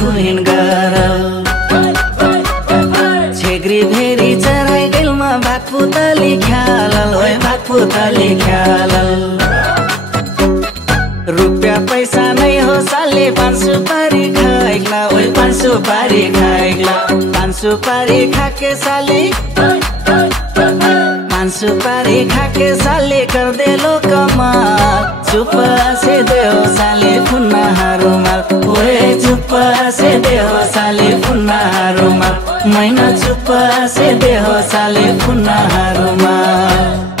तुहिन गरल छेग्री भेरी चराई गेलमा भात पुतली ख्यालल ओए भात पुतली ख्यालल रुपया पैसा नहीं हो साले पान सुपारी खाइला ओए पान सुपारी खाइला पान सुपारी खाके साले पान सुपारी खाके साले कर दे लो कमाल चुप से दे हो साले फुन्ना रुमाल ओए चुप से दे हो साले फुन्ना रुमाल मैना चुप से दे हो साले फुन्ना रुमाल